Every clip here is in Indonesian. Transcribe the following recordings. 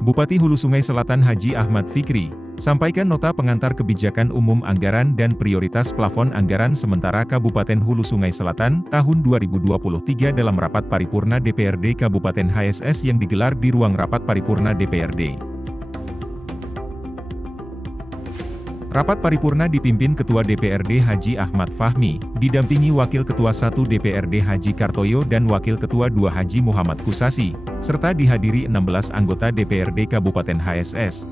Bupati Hulu Sungai Selatan Haji Ahmad Fikri, sampaikan nota pengantar kebijakan umum anggaran dan prioritas plafon anggaran sementara Kabupaten Hulu Sungai Selatan tahun 2023 dalam rapat paripurna DPRD Kabupaten HSS yang digelar di ruang rapat paripurna DPRD. Rapat paripurna dipimpin Ketua DPRD Haji Ahmad Fahmi, didampingi Wakil Ketua 1 DPRD Haji Kartoyo dan Wakil Ketua 2 Haji Muhammad Kusasi, serta dihadiri 16 anggota DPRD Kabupaten HSS.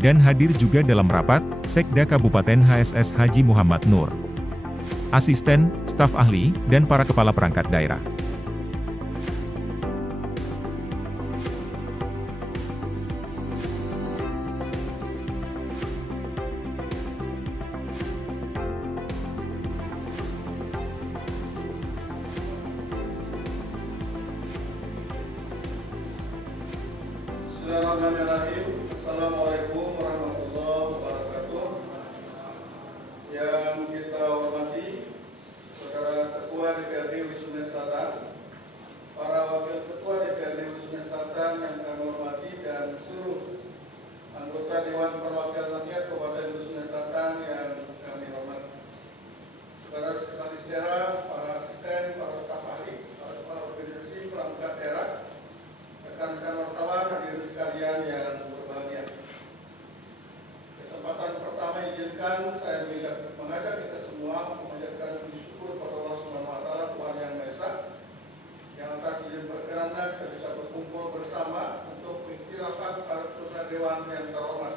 Dan hadir juga dalam rapat, Sekda Kabupaten HSS Haji Muhammad Nur, asisten, staf ahli, dan para kepala perangkat daerah. Bismillahirrahmanirrahim. Assalamualaikum warahmatullahi wabarakatuh. Yang kita hormati Saudara Ketua DPRD Hulu Sungai Selatan, para Wakil Ketua DPRD Hulu Sungai Selatan yang kami hormati, dan seluruh anggota Dewan Perwakilan Rakyat Kabupaten Hulu Sungai Selatan yang kami hormati. Saudara Sekretaris Daerah, para asisten, para staf ahli, para kepala organisasi perangkat daerah, rekan-rekan wartawan, hadirin sekalian yang berbahagia. Kesempatan pertama izinkan saya mengajak kita semua memanjatkan puji syukur kepada Allah Subhanahu wa taala, Tuhan Yang Maha Esa, yang atas izin berkenannya kita bisa berkumpul bersama untuk mengikuti rapat paripurna dewan yang terhormat.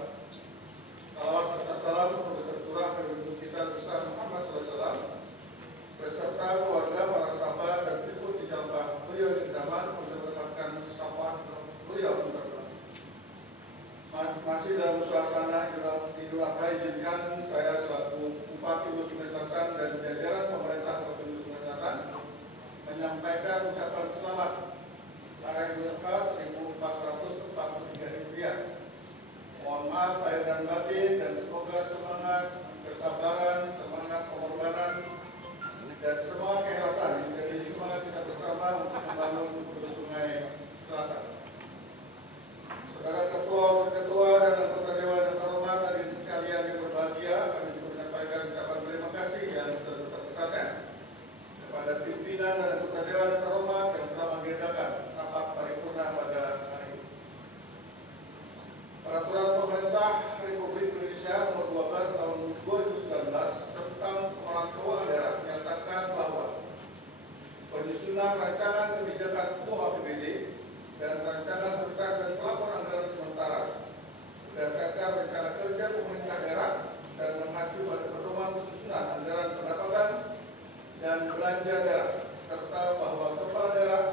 Salawat serta salam tercurah kepada kita besar Muhammad SAW beserta keluarga, para sahabat dan pengikut di jalan beliau di zaman untuk mendapatkan syafaat beliau. Masih dalam suasana Idul Adha, izinkan saya selaku Bupati Hulu Sungai Selatan dan jajaran pemerintah Kabupaten Hulu Sungai Selatan menyampaikan ucapan selamat Hari Idul Adha 1443 Hijriah. Mohon maaf lahir dan batin, dan semoga semangat kesabaran, semangat pengorbanan, dan semua keikhlasan menjadi semangat kita bersama untuk membangun Hulu Sungai Selatan. Saudara Ketua dan anggota Dewan yang terhormat, hadirin sekalian yang berbahagia, kami juga menyampaikan ucapan terima kasih yang sebesar-besarnya kepada pimpinan dan anggota Dewan yang terhormat yang telah mengagendakan rapat paripurna pada hari ini. Peraturan Pemerintah Republik Indonesia Nomor 12 Tahun 2019 tentang Pengelolaan Keuangan Daerah menyatakan bahwa penyusunan rancangan kebijakan umum APBD dan rancangan prioritas dan plafon anggaran sementara berdasarkan rencana kerja pemerintah daerah dan mengacu pada pedoman penyusunan anggaran pendapatan dan belanja daerah, serta bahwa kepala daerah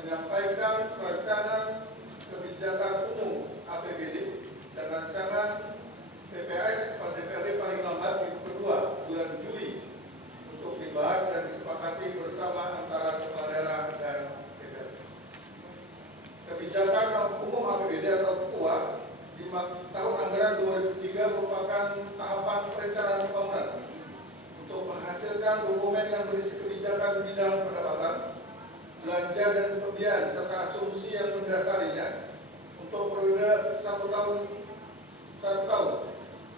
menyampaikan rancangan kebijakan umum APBD dan rancangan PPAS kepada DPRD paling lambat minggu kedua bulan Juli untuk dibahas dan disepakati bersama antara kepala daerah dan DPRD. Kebijakan umum APBD atau KUA di tahun anggaran 2003 merupakan tahapan perencanaan pembangunan untuk menghasilkan dokumen yang berisi kebijakan bidang pendapatan, belanja dan pembiayaan serta asumsi yang mendasarinya untuk periode 1 tahun.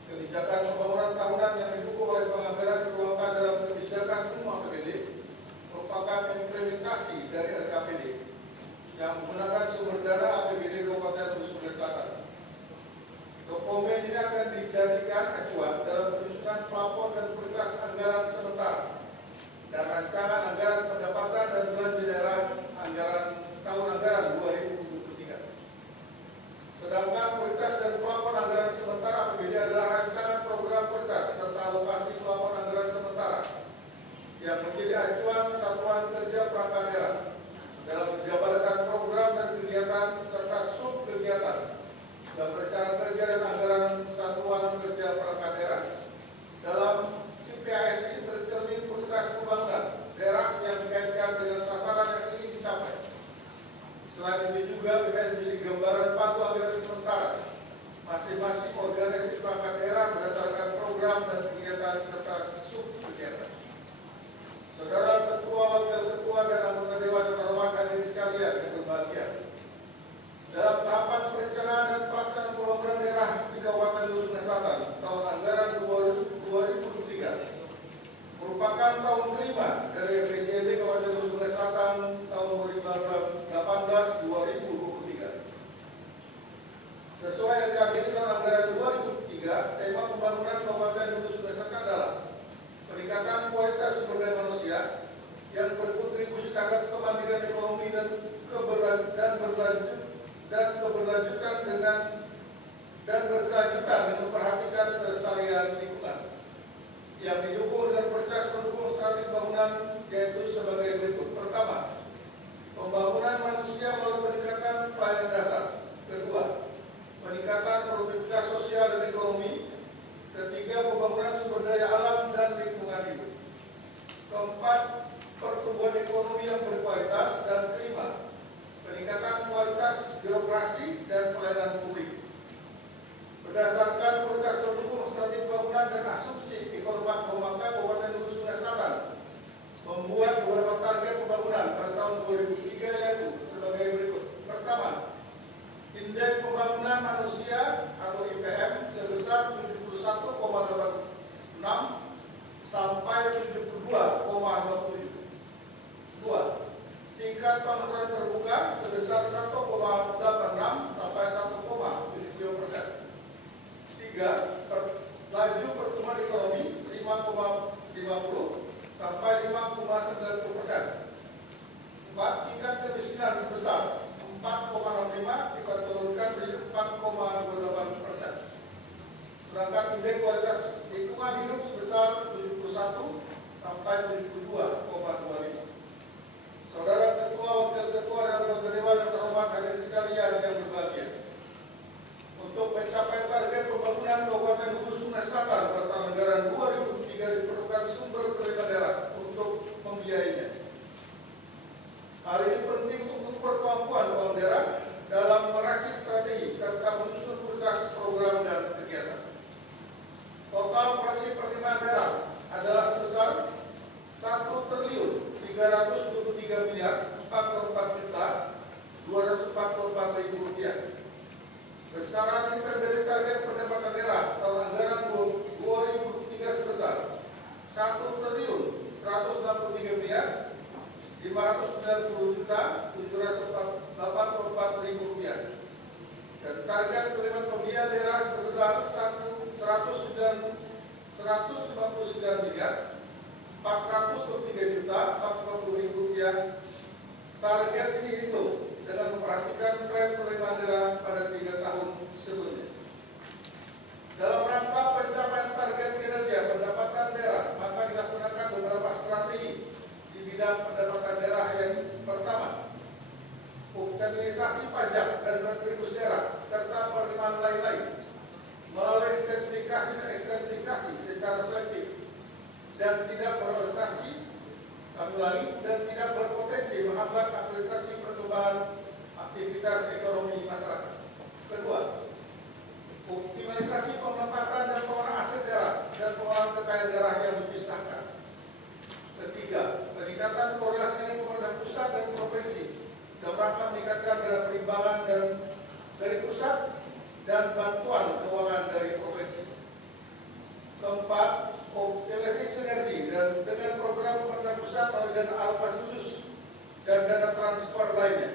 Kebijakan pembangunan tahunan yang didukung oleh penganggaran dituangkan dalam kebijakan umum APBD merupakan implementasi dari RKPD yang menggunakan sumber dana APBD Kabupaten Hulu Sungai Selatan. Dokumen ini akan dijadikan acuan dalam penyusunan plafon dan prioritas anggaran sementara dan rancangan anggaran pendapatan dan belanja daerah anggaran tahun anggaran 2023. Sedangkan prioritas dan plafon anggaran sementara APBD adalah rancangan program prioritas serta alokasi plafon anggaran sementara yang menjadi acuan satuan kerja perangkat daerah dalam menjabarkan program dan kegiatan serta sub kegiatan dan rencana kerja dan anggaran satuan kerja perangkat daerah. Dalam CPAS ini tercermin prioritas pembangunan daerah yang dikaitkan dengan sasaran yang ingin dicapai. Selain itu juga PPAS menjadi gambaran paku anggaran sementara masing-masing organisasi perangkat daerah berdasarkan program dan kegiatan serta sub kegiatan. Saudara Ketua, Wakil Ketua, dan anggota Dewan yang terhormat hadirin sekalian, ekonomi dan keberlanjutan dan berkelanjutan dengan memperhatikan kelestarian lingkungan yang didukung dengan perkas pendukung strategi bangunan, yaitu sebagai berikut. Pertama, pembangunan manusia melalui peningkatan pelayanan dasar. Kedua, peningkatan produktivitas sosial dan ekonomi. Ketiga, pembangunan sumber daya alam dan lingkungan hidup. Keempat, pertumbuhan ekonomi yang berkualitas. Dan kelima, peningkatan kualitas birokrasi dan pelayanan publik. Berdasarkan perkas pendukung strategi pembangunan dan asumsi ekonomi Komaka Kabupaten Hulu Sungai Selatan membuat beberapa target pembangunan pada tahun 2003, yaitu sebagai berikut. Pertama, indeks pembangunan manusia atau IPM sebesar 71,86 sampai 72,27. Dua, tingkat pengangguran terbuka sebesar 1,86 sampai 1,72%. Tiga, laju pertumbuhan ekonomi 5,50 sampai 5,90%. Empat, tingkat kemiskinan sebesar 4,65 kita turunkan menjadi 4,28%. Sedangkan indeks kualitas lingkungan hidup sebesar 71 sampai 72,25. Saudara Ketua, Wakil Ketua, dan Anggota Dewan yang terhormat, hadirin sekalian yang berbahagia. Untuk mencapai target pembangunan Kabupaten Hulu Sungai Selatan pada tahun anggaran 2003 diperlukan sumber penerimaan daerah untuk membiayainya. Hal ini penting untuk mengukur kemampuan keuangan daerah dalam meracik strategi serta menyusun prioritas program dan kegiatan. Total proyeksi penerimaan daerah adalah sebesar 1.343.044.244.000 rupiah. Besaran ini terdiri target pendapatan daerah tahun anggaran 2003 sebesar 1.133.590.784.000 rupiah, dan target penerimaan pembiayaan daerah sebesar 159.423.040.000 rupiah. Target ini dihitung dengan memperhatikan tren penerimaan daerah pada 3 tahun sebelumnya. Dalam rangka pencapaian target kinerja pendapatan daerah, maka dilaksanakan beberapa strategi di bidang pendapatan daerah. Yang pertama, optimalisasi pajak dan retribusi daerah serta penerimaan lain-lain melalui intensifikasi dan ekstensifikasi secara selektif dan tidak berorientasi, dan tidak berpotensi menghambat aktualisasi perkembangan aktivitas ekonomi masyarakat. Kedua, optimalisasi pemanfaatan dan pengelolaan aset daerah dan pengelolaan kekayaan daerah yang dipisahkan. Ketiga, peningkatan koordinasi dengan pemerintah pusat dan provinsi dalam rangka meningkatkan dana perimbangan dari pusat dan bantuan keuangan dari provinsi. Keempat, optimalisasi sinergi dan dengan program pemerintah pusat melalui dana alokasi khusus dan dana transfer lainnya.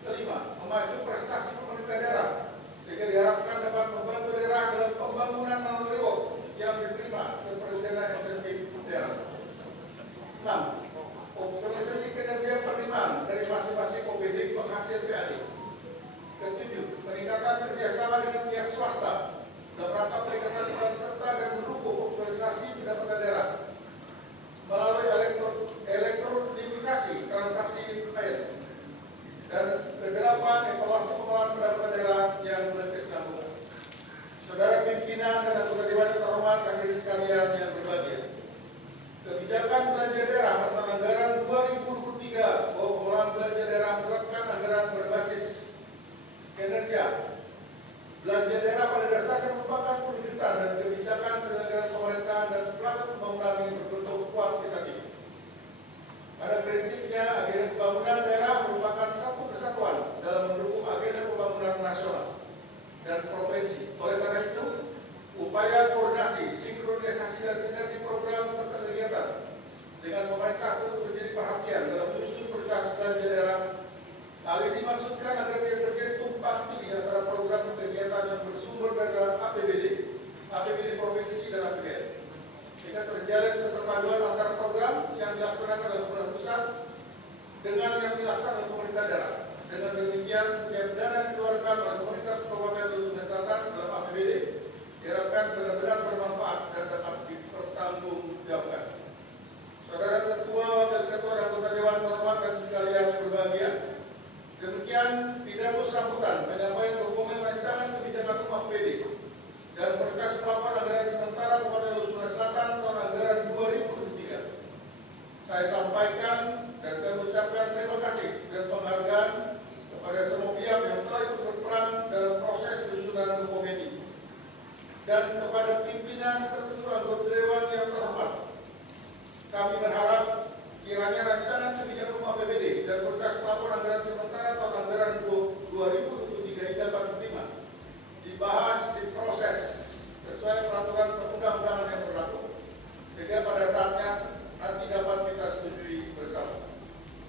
Kelima, memacu prestasi pemerintah daerah sehingga diharapkan dapat membantu daerah dalam pembangunan non-reward yang diterima seperti dana insentif daerah. 6. Optimalisasi kinerja penerimaan dari masing-masing OPD penghasil PAD. Ketujuh, peningkatan kerjasama dengan pihak swasta dalam rangka peningkatan peran serta dan mendukung optimalisasi pendapatan daerah melalui elektronifikasi transaksi air. Dan kedelapan, evaluasi pengelolaan pendapatan daerah yang berkesinambungan. Saudara pimpinan dan anggota dewan yang terhormat, hadirin sekalian yang berbahagia. Kebijakan belanja daerah pada anggaran 2023 bahwa pengelolaan belanja daerah menerapkan anggaran berbasis kinerja. Belanja daerah pada dasarnya merupakan perwujudan dan kebijakan penyelenggaraan pemerintahan dan pelaksanaan pembangunan yang berbentuk kuantitatif. Pada prinsipnya, agenda pembangunan daerah merupakan satu kesatuan dalam mendukung agenda pembangunan nasional dan provinsi. Oleh karena itu, upaya koordinasi, sinkronisasi dan sinergi program serta kegiatan dengan pemerintah perlu menjadi perhatian dalam menyusun prioritas belanja daerah. Hal ini dimaksudkan agar tidak terjadi tumpang tindih antara program dan kegiatan yang bersumber dari APBD provinsi dan APBN, sehingga terjalin keterpaduan antara program yang dilaksanakan oleh pemerintah pusat dengan pembebasan oleh pemerintah daerah. Dengan demikian, setiap dana yang dikeluarkan oleh pemerintah Kabupaten Sulawesi Selatan dalam APBD diharapkan benar-benar bermanfaat dan dapat dipertanggungjawabkan. Saudara Ketua, Wakil Ketua, dan Anggota Dewan terhormat dan sekalian berbahagia, demikian pidato sambutan penyampaian dokumen rancangan kebijakan umum APBD dan berkas pelaporan anggaran sementara Kabupaten Sulawesi Selatan tahun anggaran 2023. Saya sampaikan dan saya ucapkan terima kasih dan penghargaan kepada semua pihak yang telah ikut berperan dalam proses penyusunan hukum ini, dan kepada pimpinan serta seluruh anggota Dewan yang terhormat. Kami berharap kiranya rancangan kebijakan umum APBD dan berkas pelaporan anggaran sementara tahun anggaran 2023 ini dapat diterima, dibahas, diproses sesuai peraturan perundang-undangan yang berlaku, sehingga pada saatnya nanti dapat kita setujui bersama.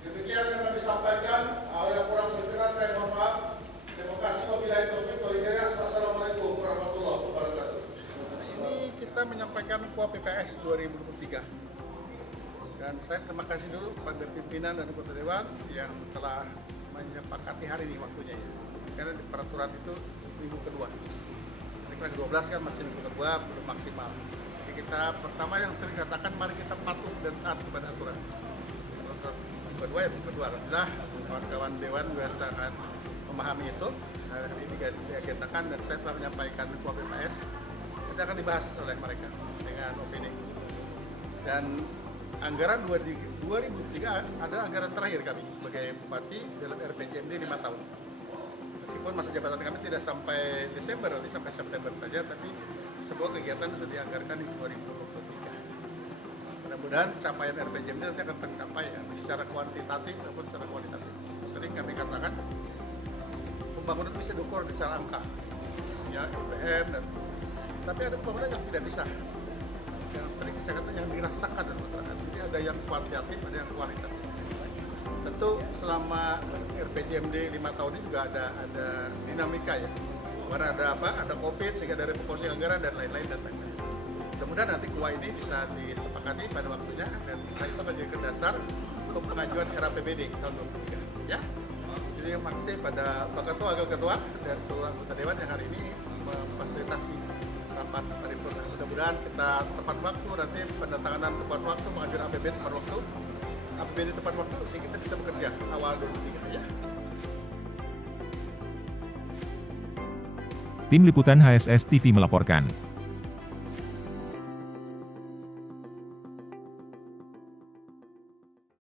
Demikian yang kami sampaikan. Hal yang kurang berkenan saya mohon maaf. Terima kasih. Wabillahi taufiq wal hidayah. Wassalamualaikum warahmatullahi wabarakatuh. Ini kita menyampaikan KUA PPS 2023. Dan saya terima kasih dulu pada pimpinan dan anggota dewan yang telah menyepakati hari ini waktunya ya. Karena di peraturan itu minggu kedua. Tanggal 12 kan masih minggu kedua, belum maksimal. Jadi kita pertama yang sering katakan mari kita patuh dan taat kepada aturan. Kedua ya minggu kedua. Alhamdulillah kawan-kawan dewan juga sangat memahami itu. Hari ini diagendakan dan saya telah menyampaikan KUA PPS. Itu akan dibahas oleh mereka dengan opini. Dan anggaran 2003 adalah anggaran terakhir kami sebagai bupati dalam RPJMD 5 tahun. Meskipun masa jabatan kami tidak sampai Desember, nanti sampai September saja, tapi sebuah kegiatan sudah dianggarkan di 2023. Mudah-mudahan capaian RPJMD nanti akan tercapai ya, secara kuantitatif maupun secara kualitatif. Sering kami katakan, pembangunan bisa diukur secara angka, ya IPM, tapi ada pembangunan yang tidak bisa. Yang sering saya katakan yang dirasakan dalam masyarakat. Jadi ada yang kuantitatif, ada yang kualitatif. Tentu selama RPJMD 5 tahun ini juga ada dinamika ya. Karena ada apa? Ada COVID sehingga ada refocusing anggaran dan lain-lain dan lain-lain. Mudah-mudahan nanti KUA ini bisa disepakati pada waktunya dan itu akan jadi dasar untuk pengajuan RAPBD tahun 2023 ya. Jadi makasih pada Pak Ketua, Wakil Ketua dan seluruh anggota dewan yang hari ini memfasilitasi rapat paripurna. Mudah-mudahan kita tepat waktu, nanti penandatanganan tepat waktu, pengajuan APBD tepat waktu, APBD tepat waktu sehingga kita bisa bekerja awal 2023 ya. Tim Liputan HSS TV melaporkan.